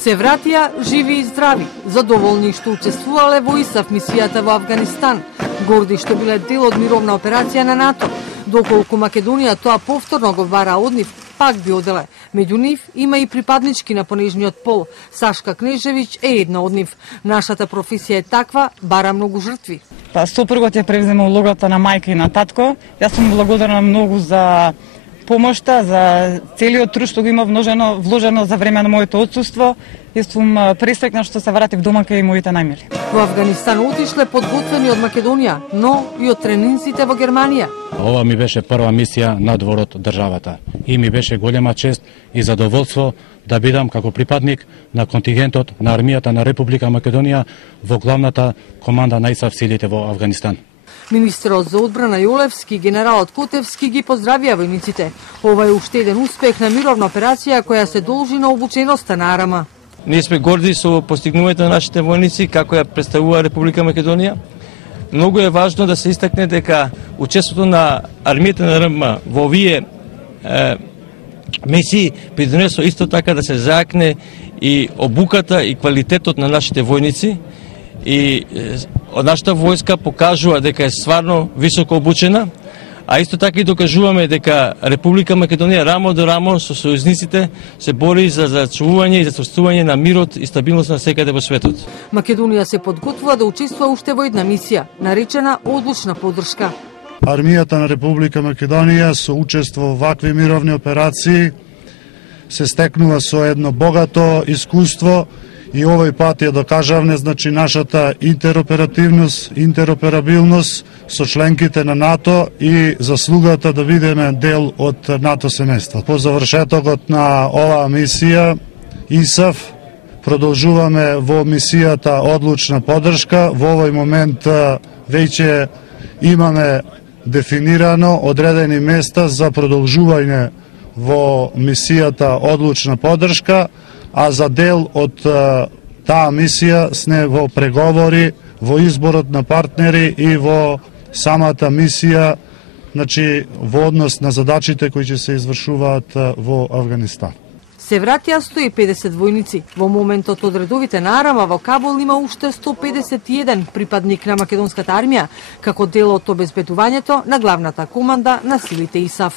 Се вратија живи и здрави, задоволни што учествувале во ИСАФ мисијата во Авганистан, горди што биле дел од мировна операција на НАТО, доколку Македонија тоа повторно го бара од нив, пак би оделе. Меѓу нив има и припаднички на понежниот пол. Сашка Кнежевиќ е една од нив. Нашата професија е таква, бара многу жртви. Па сопругот ја превзема улогата на мајка и на татко. Јас сум благодарна многу за помошта, за целиот труд што го има вложено за време на моето отсуство. Јас сум пресреќна што се вратив дома кај моите најмили. Во Авганистан отишле подготвени од Македонија, но и од тренинците во Германија. Ова ми беше прва мисија надвор од државата и ми беше голема чест и задоволство да бидам како припадник на контингентот на армијата на Република Македонија во главната команда на ИСАФ силите во Авганистан. Министерот за одбрана Јолевски и генералот Котевски ги поздравија војниците. Ова е уште еден успех на мировна операција која се должи на обученоста на Арама. Ние сме горди со постигнувањето на нашите војници како ја представува Република Македонија. Многу е важно да се истакне дека учеството на армијата на РМ во овие мисии придонесо исто така да се заакне и обуката и квалитетот на нашите војници. И нашата војска покажува дека е стварно високо обучена, а исто така и докажуваме дека Република Македонија рамо до рамо со сојузниците се бори за зачувување и зачувствување на мирот и стабилност на секаде во светот. Македонија се подготвува да учествува уште во една мисија, наречена одлучна поддршка. Армијата на Република Македонија со учество во вакви мировни операции се стекнува со едно богато искуство и овој пат ја докажавме, значи, нашата интероперативност, интероперабилност со членките на НАТО и заслугата да бидеме дел од НАТО семејство. По завршетокот на оваа мисија, ИСАФ, продолжуваме во мисијата одлучна поддршка. Во овој момент веќе имаме дефинирано одредени места за продолжување во мисијата одлучна поддршка, а за дел од таа мисија сме во преговори, во изборот на партнери и во самата мисија, значи во однос на задачите кои ќе се извршуваат во Авганистан. Се вратија 150 војници. Во моментот од редовите на Арама во Кабул има уште 151 припадник на македонската армија, како дел од обезбедувањето на главната команда на силите ИСАФ.